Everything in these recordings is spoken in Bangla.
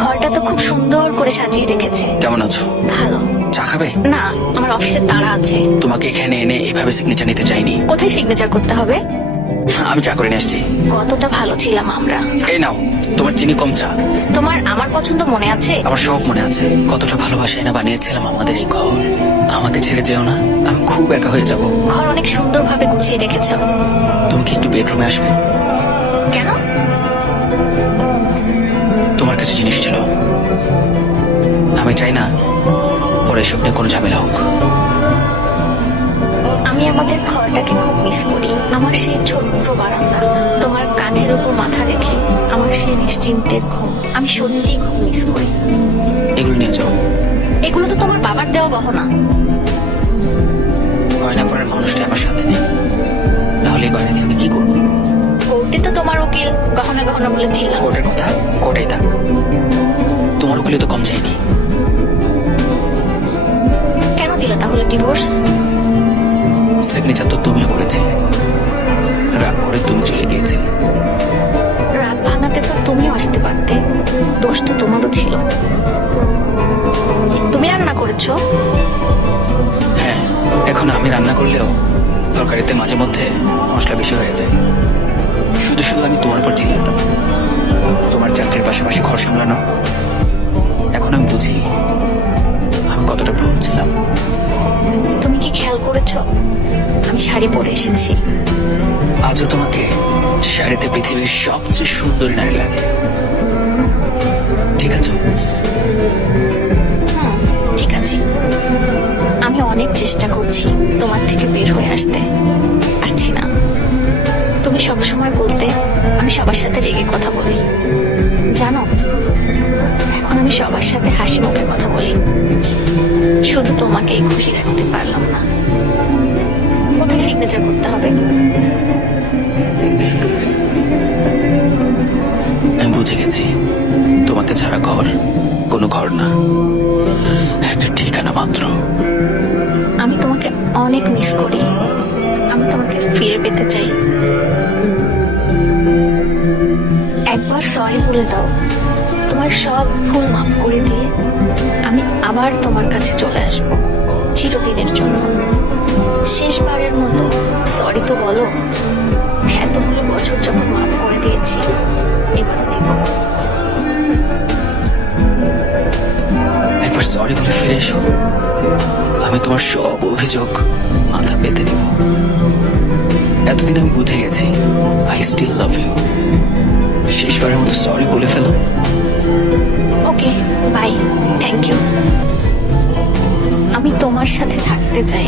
ঘরটা তো খুব সুন্দর করে সাজিয়ে রেখেছে। কেমন আছো? ভালো। চা খাবে? না, আমার অফিসে তাড়া আছে। তোমাকে এখানে এনে এভাবে সিগনেচার নিতে চাইনি। কোথায় সিগনেচার করতে হবে? আমি চা করে নিয়ে আসছি। কতটা ভালো ছিলাম আমরা। এই নাও, তোমার চিনি কম চা। তোমার আমার পছন্দ মনে আছে? আমার সব মনে আছে, কতটা ভালোবাসায় না বানিয়েছিলাম আমাদের এই ঘর। আমাকে ছেড়ে যেও না, আমি খুব একা হয়ে যাব। ঘর অনেক সুন্দরভাবে গুছিয়ে রেখেছো। তুমি কি একটু বেডরুমে আসবে? কেন? তোমার কিছু জিনিস ছিল, আমি চাই না পরে এসব নিয়ে কোনো ঝামেলা হোক। আমি আমাদের ঘরটাকে খুব মিস করি। আমার সেই ছোট্ট বারান্দা, তোমার কাঁধের উপর মাথা রেখে আমার সেই নিশ্চিন্তের ঘুম, আমি সত্যিই খুব মিস করি। এগুলো নিয়ে যাও। এগুলো তো তোমার বাবার দেওয়া গহনা। গয়না পরার মানুষটা আমার সাথে নেই, তাহলে এই গয়না দিয়ে আমি কি করবো? কোর্টে তো তোমার উকিল গহনা গহনা বলে চিল্লাম। কোর্টের কথা কোর্টেই থাক, তোমার উকিলে তো কম যায়নি। কেন দিলে তাহলে ডিভোর্স? সিগনেচার তো তুমিও করেছিলে, রাগ করে তুমি চলে গিয়েছিলে। রাত ভাঙাতে তো তুমিও আসতে পারতে, দোষ তো তোমারও ছিল। তুমি রান্না করেছো? হ্যাঁ, এখন আমি রান্না করলেও তরকারিতে মাঝে মধ্যে মশলা বেশি হয়ে যায়। শুধু শুধু আমি তোমার উপর চিল্লাতাম, তোমার চাকরির পাশাপাশি ঘর সামলানো। এখন আমি বুঝি আমি কতটা ভুল ছিলাম। তুমি কি খেয়াল করেছো আমি শাড়ি পরে এসেছি? আজও তোমাকে শাড়িতে পৃথিবীর সবচেয়ে সুন্দরী নারী লাগে। ঠিক আছে? ঠিক আছে। আমি অনেক চেষ্টা করছি তোমার থেকে বের হয়ে আসতে, পারছি না। তুমি সবসময় বলতে আমি সবার সাথে রেগে কথা বলি, জানো? এখন আমি সবার সাথে হাসি মুখে কথা বলি, শুধু তোমাকেই খুশি রাখতে পারলাম না। কোথায় সিগনেচার করতে হবে? আমি বুঝে গেছি, তোমাকে ছাড়া ঘর কোনো ঘর না, একটা ঠিকানা মাত্র। আমি তোমাকে অনেক মিস করি, আমি তোমাকে ফিরে পেতে চাই। একবার সরি বলে দাও, তোমার সব ভুল মাফ করে দিয়ে আমি আবার তোমার কাছে চলে আসব, চিরদিনের জন্য। শেষবারের মতো সরি তো বলো। এতগুলো বছর যখন মাফ করে দিয়েছি, এবারও দিব। একবার সরি বলে ফিরে এসো, আমি তোমার সব অভিযোগ মাথা পেতে দেব। এতদিন আমি বুঝে গেছি আই স্টিল লাভ ইউ। শেষবারের মতো সরি বলে ফেলো। ওকে, বাই, থ্যাংক ইউ। আমি তোমার সাথে থাকতে চাই।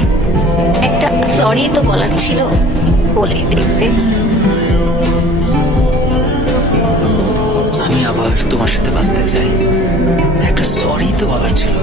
একটা সরি তো বলার ছিল, বলেই দেখতে। আমি আবার তোমার সাথে বাঁচতে চাই, একটা সরি তো বলার ছিল।